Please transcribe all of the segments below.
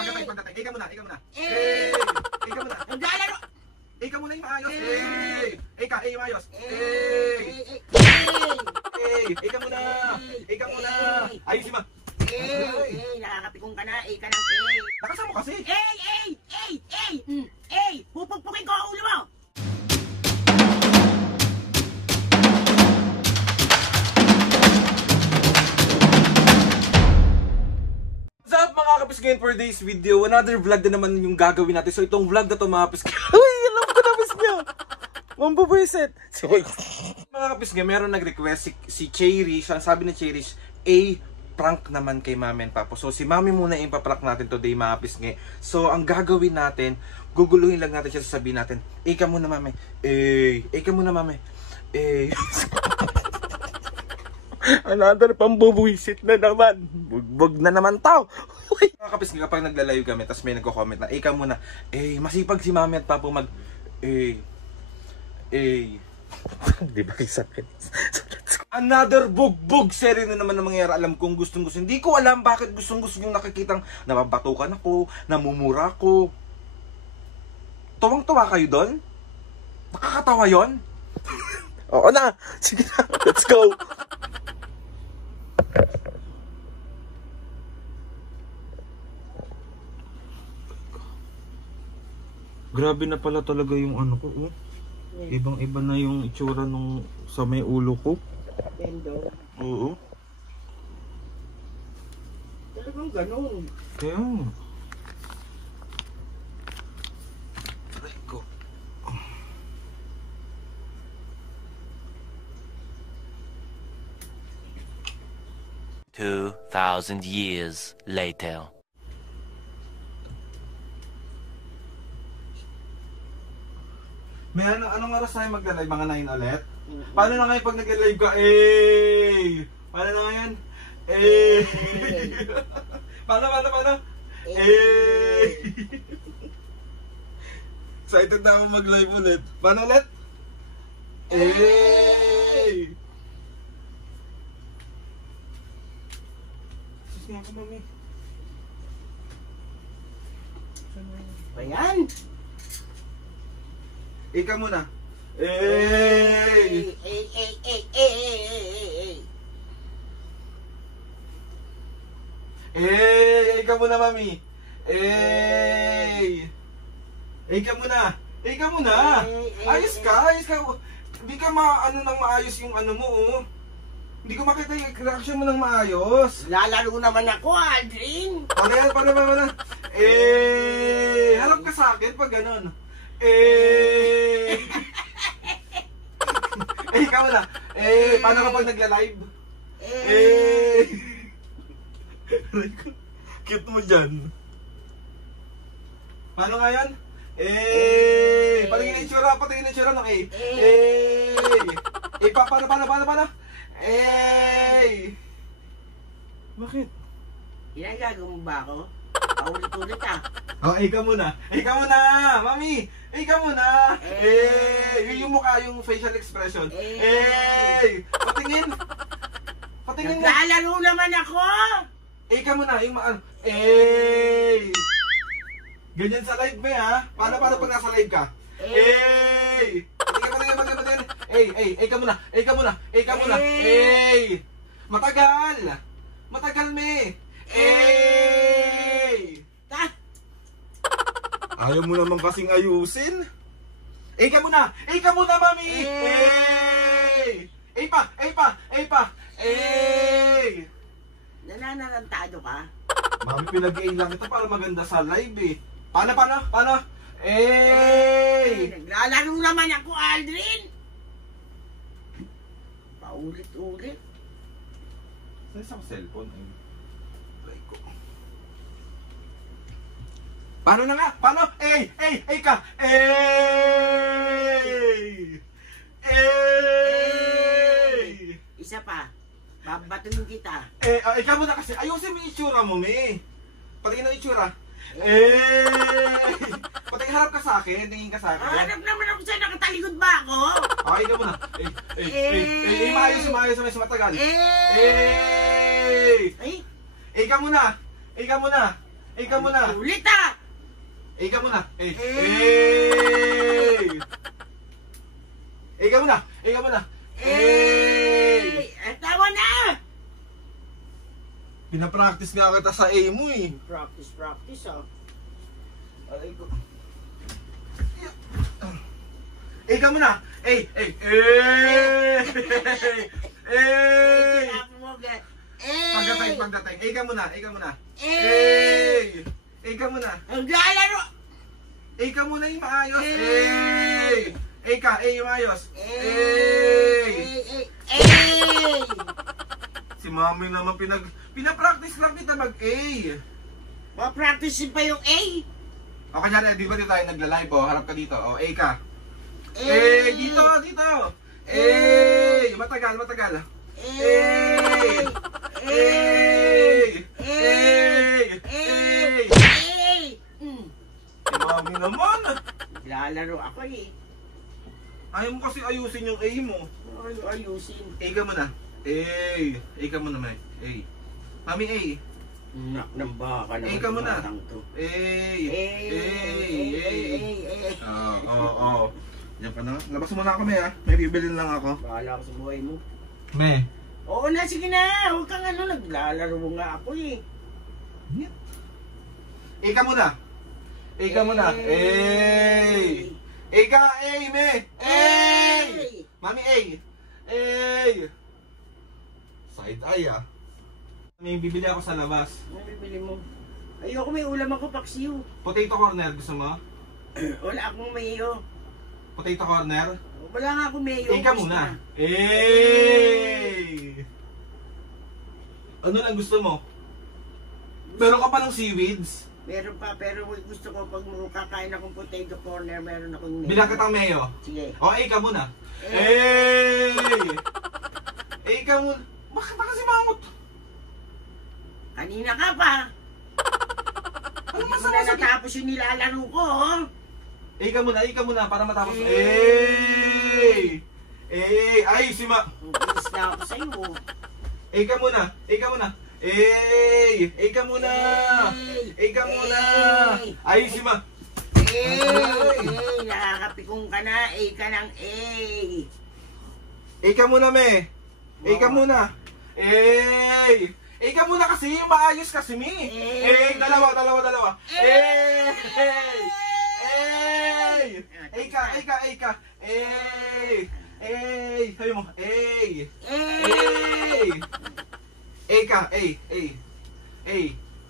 Pagkatay. Ika muna. Eh, ika muna. Naglalaro. Ika muna yung maayos. Ika, yung maayos. Ika muna. Ayusin mo. Nakakapikong ka na. Ika ng Nakasama kasi. Pupugpukin ko ang ulo mo. What's up mga kapisgain, for this video, another vlog na naman yung gagawin natin. So itong vlog na to mga kapisgain, uy, alam ko na miss niya. Mambabuisit. So mga kapisgain, meron nag-request si Cherish. Ang sabi ni Cherish, prank naman kay Mami and Papa. So si Mami muna yung paprank natin today mga kapisgain. So ang gagawin natin, guguluhin lang natin siya, sasabihin natin, ka muna Mami. Ka muna Mami. Another pambubuisit na naman. Bugbog na naman tao. Mga kapisgain, kapag nagla-live kami, tapos may nagko-comment na, ika muna, masipag si Mami at Papa mag, di ba isakit? Another bugbog series na naman na mangyayari. Alam kong gustong-gusto. Hindi ko alam bakit gustong-gusto yung nakikitang nababatukan ako, namumura ko. Tuwang-tuwa kayo doon? Nakakatawa yon? Oo na! Sige na, let's go! Grabe na pala talaga yung ano ko, oh. Ibang-iba na yung itsura nung sa may ulo ko. Bendo. Oo. Talagang ganun. Kaya nga. Aray ko. 2,000 years later. May anong oras tayo magla-live? Mga 9 ulit? Paano na ngayon pag nag-live ka? Paano na ngayon? Paano? Excited na ako mag-live ulit. Paano ulit? Sus nga ako, Mami. Ayan. Ika muna. Ika muna, Mami. Ika muna. Ayos ka. Hindi ka nang maayos yung ano mo, oh. Hindi ko makita yung reaction mo nang maayos. Lalaro naman ako, Aldrin. Paano? Halap ka sa akin pag gano'n. Ikaw na. Paano kapag nagla-live? Cute mo dyan. Paano nga yan? Patingin na itsura ng paano? Bakit? Ginagago mo ba ako? Paulit-ulit ah. Ika muna, Mami. Ika muna. Yung mukha, yung facial expression. Patingin na. Naglalaro naman ako. Ika muna, yung ganyan sa live mo, ha? Paano pag nasa live ka? Patingin. Ika muna. Matagal me. Ayaw mo naman kasing ayusin. Ika muna, Mami. Pa. Nananarantado ka? Mami, pinag-i lang ito para maganda sa live, eh. Paano? Naglalaro naman ako, Aldrin. Paulit-ulit. Sa isang cellphone, try ko. Paano na nga? Paano? Ka! Isa pa. Babatunin kita. Ikaw muna kasi. Ayusin mo yung itsura mo, me. Patingin na yung itsura. Patingin, harap ka sa akin. Tingin ka sa akin. Harap naman ako sa'yo. Nakatalikod ba ako? Ikaw muna. Maayos, matagal. Ikaw muna. A ka muna. Ulit ah! A ka muna. A. A Eh. ka muna. A ka muna. Eh! Tawa na! Pinapractice nga kita sa A mo eh. Practice ah. Aray ko. A ka muna. A. Pagdating. A ka muna. A ka muna. A ka muna. Ang lalaro! A ka muna yung maayos. A ka. A yung maayos. Si mami naman pinapractice lang kita mag-A. Ma-practice pa yung A. O kanyari, di ba dito tayo nagla-live o? Harap ka dito. O, A ka. A, dito. A, matagal. Si mami naman. Lalaro ako eh. Ayaw mo kasi ayusin yung A mo. Ano ayusin? A ka muna. A ka muna, Mike. A. Mami, A. Nak ng baka A naman. ka muna. batang to. A. Oo. Yan ka na. Labas muna kami ha. May bibilin lang ako. Bahala ako sa buhay mo. Me. Oo na, sige na. Huwag kang naglalaro nga ako eh. A ka muna. A ka muna. A. A ka, A, me. A. Mami, A. A. Side eye ah. May bibili ako sa labas. Ano bibili mo? Ayoko, may ulam ako, paksiw. Potato corner, gusto mo? Wala akong mayo. Potato corner? Wala nga akong mayo. A ka muna. Hey! Ano lang gusto mo? Meron ka pa ng seaweeds? Meron pa, pero gusto ko pag kakain akong potato corner, meron akong mayo. Bilang kitang mayo. Sige. O, A ka muna. Hey! A ka muna. Bakit ba kasi mamot? Kanina ka pa. Ano Hindi mo masama na sa natapos yung nilalaro ko, oh. A ka muna para matapos. Hey! Ay, si Ma. Bilis na ako sa'yo. A ka muna. A ka muna. A ka muna. A ka muna. Ay, si Ma. Nakakapikong ka na. A ka ng A. A ka muna, me. A ka muna. A ka muna kasi. Maayos kasi, me. Dalawa. A ka. Sabi mo. A ka.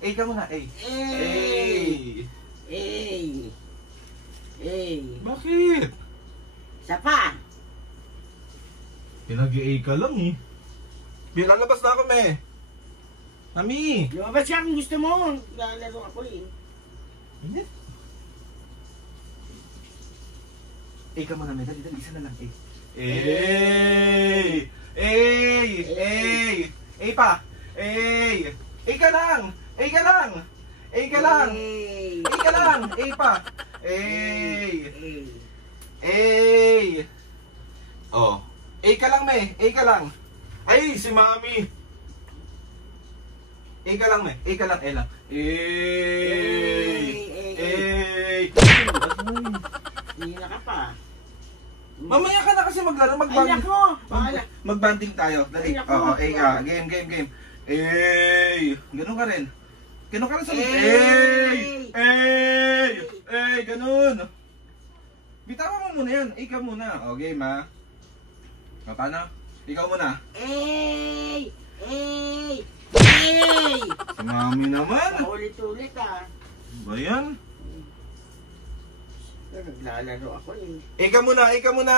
A ka muna. Bakit? Isa pa. Pinag-A ka lang eh. Lalabas na ako, me. Mami. Lumabas ka kung gusto mo. Lalaro ako eh. Hindi. A ka muna, me. Dali. Isa na lang. A pa. A ka lang. A pa. Oh. A ka lang, me. A ka lang. Ay, si Mami. A ka lang, me. A ka lang. Hindi na ka pa. Mamaya ka na kasi maglaro. Ay, nako. Bahala. Magbanding tayo. Dali. Ay, nako. Oo, A ka. Game. Ganun ka rin. Ganun ka rin sa ganun. Bitawan mo muna yan. A ka muna. O, game ha. O, paano? Ikaw muna. Si Mami naman. Ulit-ulit ah. Ba yan? Naglalaro ako eh. A ka muna. A ka muna,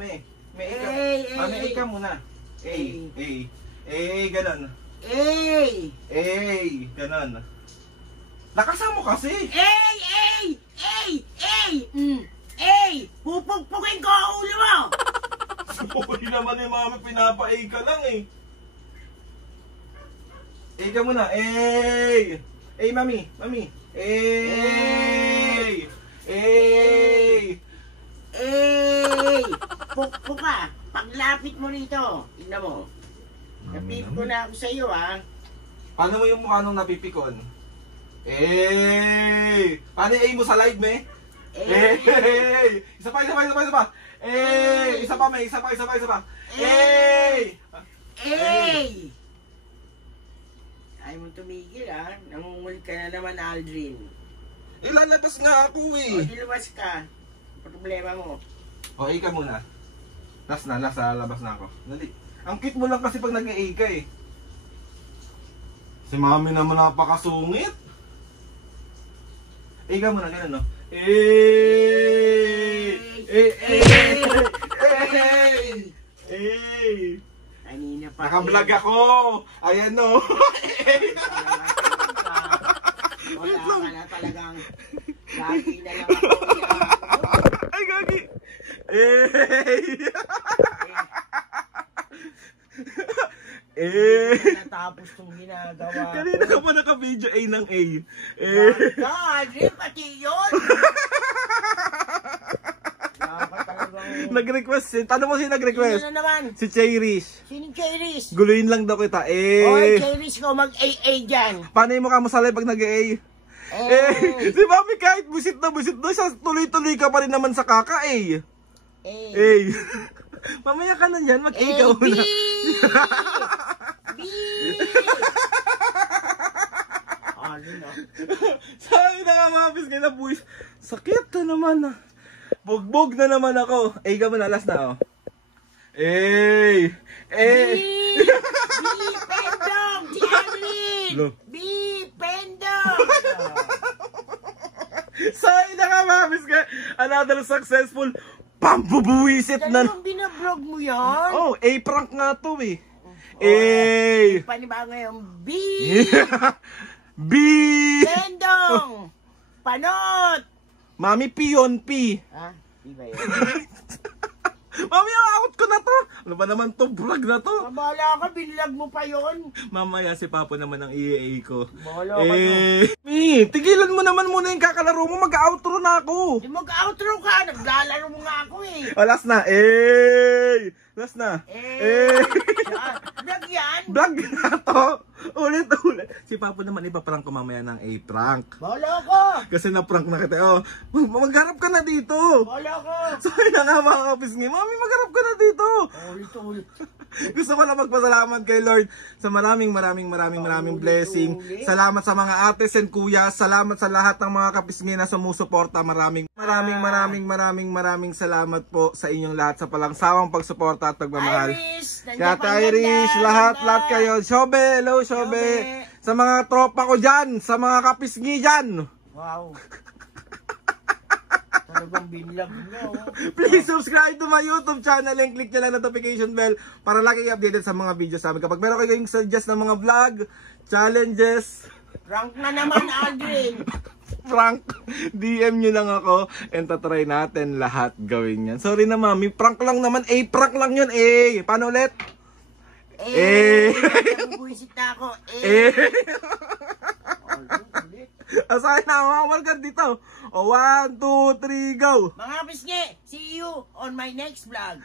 me. Mami, A ka muna. Ganun. Ganun. Nakasama kasi. Pupugpugin ko ang ulo mo! Hindi naman ni Mami, pinapa-A ka lang eh. A ka muna. Mami. Pukpuk ka! Paglapit mo rito, tignan mo. Napip ko na ako sa iyo ha. Paano mo yung mukha nung napipikon? Eh! Paano yung A mo sa live, me? Eh! Isa pa! Eh! Isa pa, me! Isa pa! Eh! Ay mo tumigil ha. Nangungul ka na naman, Aldrin. Ilalabas nga ako O, eh. diluwas ka. Problema mo. O, A ka muna. Last na, labas na ako. Dali. Ang cute mo lang kasi pag nag-A ka eh. Si mami naman napakasungit. A ka muna, ganun no? Kanina pa. Naka-vlog ako. Ayan no. Wala ka na talagang lagi na lang ako. Ay, gagi. Natapos tong ginagawa ko. Kanina ka pa naka-video A ng A. God, pati yun. Nag-request si... Tanong mo sino nag-request? Sino na naman? Si Cherish. Sinong Cherish? Guluhin lang daw kita. Oy, Cherish ko mag-AA dyan. Paano yung mukha mo sa live pag nag-A? Si Mami kahit busit na siya, tuloy-tuloy ka pa rin naman sa kaka-A. Mamaya ka na yan, mag-A ka muna. B! Ano na? Sabi na nga mga pis, kaya buwis. Sakit na naman ah. Bugbog na naman ako. A ka muna, last na oh. B! Pendong! Si Evelyn! B! Pendong! Sabi na nga mga pis, kaya another successful pambubuwisit na. Talagang binablog mo yan? Oh, A prank nga to eh. Panibago ngayon, B! B! Pendong! Panot! Mami Pion P. Ha? Di ba yun? Mami, out ko na to. Ano ba naman to? Vlog na to. Mabala ka, binlag mo pa yun. Mamaya si Papa naman ang EA ko. Bahala ka doon. Mi, tigilan mo naman muna yung kakalaro mo. Mag-outro na ako. Di mag-outro ka, naglalaro mo nga ako eh. Oh, last na. Last na. Vlog yan? Vlog na to. Ulit. Si Papa naman ipaprank ko mamaya ng A-prank. Bahala ka. Kasi na-prank na kita. Oh, magharap ka na dito. Bahala ka. Sorry na nga mga kapisngi. Mami, magharap ka na dito. Ulit. Gusto ko lang magpasalamat kay Lord sa maraming blessing. Salamat sa mga ates and kuya. Salamat sa lahat ng mga kapisngi na sumusuporta. Maraming salamat po sa inyong lahat sa palangsawang pagsuporta at pagmamahal. Kaya Irish, lahat kayo. Shobe, hello Shobe. Sa mga tropa ko dyan, sa mga kapisngi dyan. Wow. Talagang binlag nyo. Please subscribe to my YouTube channel and click nyo lang notification bell para lagi updated sa mga videos namin. Kapag meron kayong suggest ng mga vlog, challenges, Prank na naman, Aldrin. prank, DM nyo lang ako and tatry natin lahat gawin yan. Sorry na mami, prank lang naman. Prank lang yun. Paano ulit? Buwisit na ako. Asahin na ako, welcome dito. 1, 2, 3, go! Mga pisngi, see you on my next vlog.